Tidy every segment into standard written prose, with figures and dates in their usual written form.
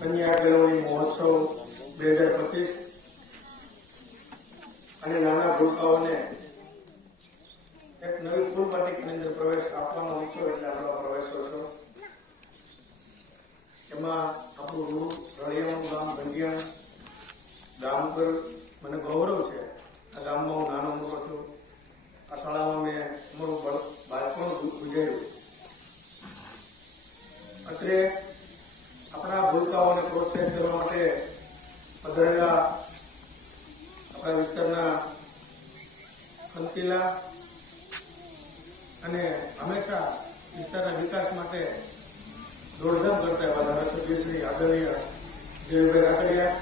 કન્યા કેળવણી મહોત્સવ 2025 અને નાના ભૂલકાઓને એક નવી ફૂલ વાટિકાની અંદર પ્રવેશ આપવાનો ઉત્સવ એટલે આપણો પ્રવેશોત્સવ। એમાં આપણું રળિયાનું ગામ ગંઢિયાણ ગામ પર મને ગૌરવ છે। આ ગામમાં હું નાનો મોટો છું। આ શાળામાં મેં અમારું બાળપણ ગુજાર્યું। અત્રે આપણા ભૂલકાઓને પ્રોત્સાહિત કરવા માટે પધારેલા આપણા વિસ્તારના ખંતીલા અને હંમેશા વિસ્તારના વિકાસ માટે દોડધામ કરતા એવા ધારાસભ્ય શ્રી આદરણીય જયભાઈ રાકડિયા,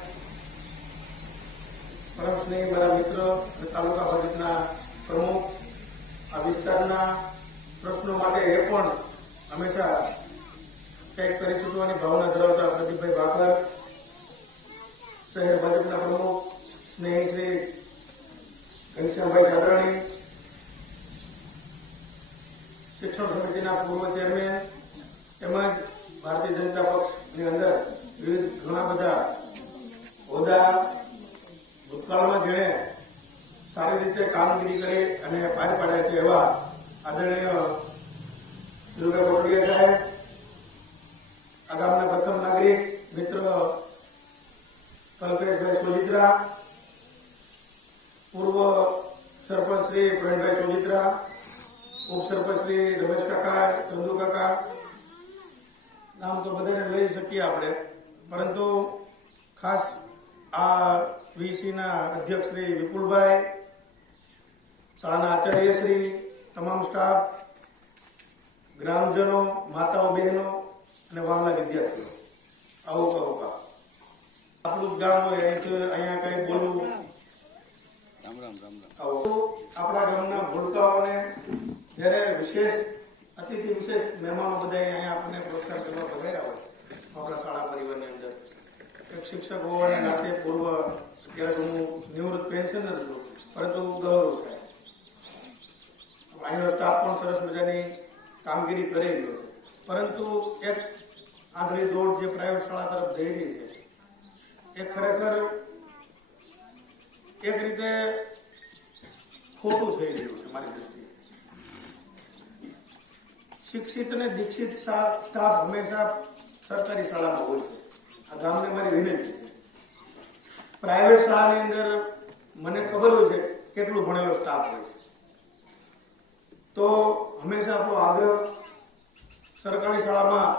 પરમ સ્નેહી મારા મિત્ર અને તાલુકા ભાજપના પ્રમુખ, આ વિસ્તારના પ્રશ્નો માટે એ પણ હંમેશા કંઈક કરી છૂટવાની ભાવના ધરાવતા પ્રદીપભાઈ બાબર, શહેર ભાજપના પ્રમુખ સ્નેહી શ્રી ઘનશ્યામભાઈ ચાંદ્રાણી, શિક્ષણ સમિતિના પૂર્વ ચેરમેન તેમજ ભારતીય જનતા પક્ષની અંદર વિવિધ ઘણા બધા હોદ્દા ભૂતકાળમાં જેણે સારી રીતે કામગીરી કરી અને પાર પાડ્યા છે એવા આદરણીય દિલુભાઈ કોટડિયા સાહેબ, આ ગામના પ્રથમ નાગરિક મિત્ર કલ્પેશભાઈ સોજિત્રા, પૂર્વ સરપંચ શ્રી પ્રવીણભાઈ સોજિત્રા, ઉપસરપંચ શ્રી રમેશ કાકા, ચંદુ કાકા, નામ તો બધાને લઈ શકીએ આપણે, પરંતુ ખાસ આ વીસીના અધ્યક્ષ શ્રી વિપુલભાઈ, શાળાના આચાર્ય શ્રી, તમામ સ્ટાફ, ગ્રામજનો, માતાઓ બહેનો અને વહાલા વિદ્યાર્થીઓ, આવું કહું આપણું જ ગામ હોય અહીંયા કઈ બોલવું આપણા ગામના ભૂલકાઓને જ્યારે વિશેષ અતિથિ વિશેષ મહેમાનો બધા અહીંયા આપણને પ્રોત્સાહન કરવા પધાર્યા હોય આપણા શાળા પરિવારની અંદર, એક શિક્ષક હોવાને નાતે પૂર્વ ત્યારે હું નિવૃત્ત પેન્શનર છું, પરંતુ ગૌરવ થાય। અહીંનો સ્ટાફ પણ સરસ મજાની કામગીરી કરી રહ્યો છે, પરંતુ એક આંધળી દોડ જે પ્રાઇવેટ શાળા તરફ જઈ રહી છે એ ખરેખર એક રીતે ખોટું થઈ રહ્યું છે મારી દૃષ્ટિએ। શિક્ષિત અને દીક્ષિત સ્ટાફ હંમેશા સરકારી શાળામાં હોય છે। આ ગામને મારી વિનંતી છે, પ્રાઇવેટ શાળાની અંદર મને ખબર હોય છે કેટલું ભણેલો સ્ટાફ હોય છે, તો હંમેશા આપણો આગ્રહ સરકારી શાળામાં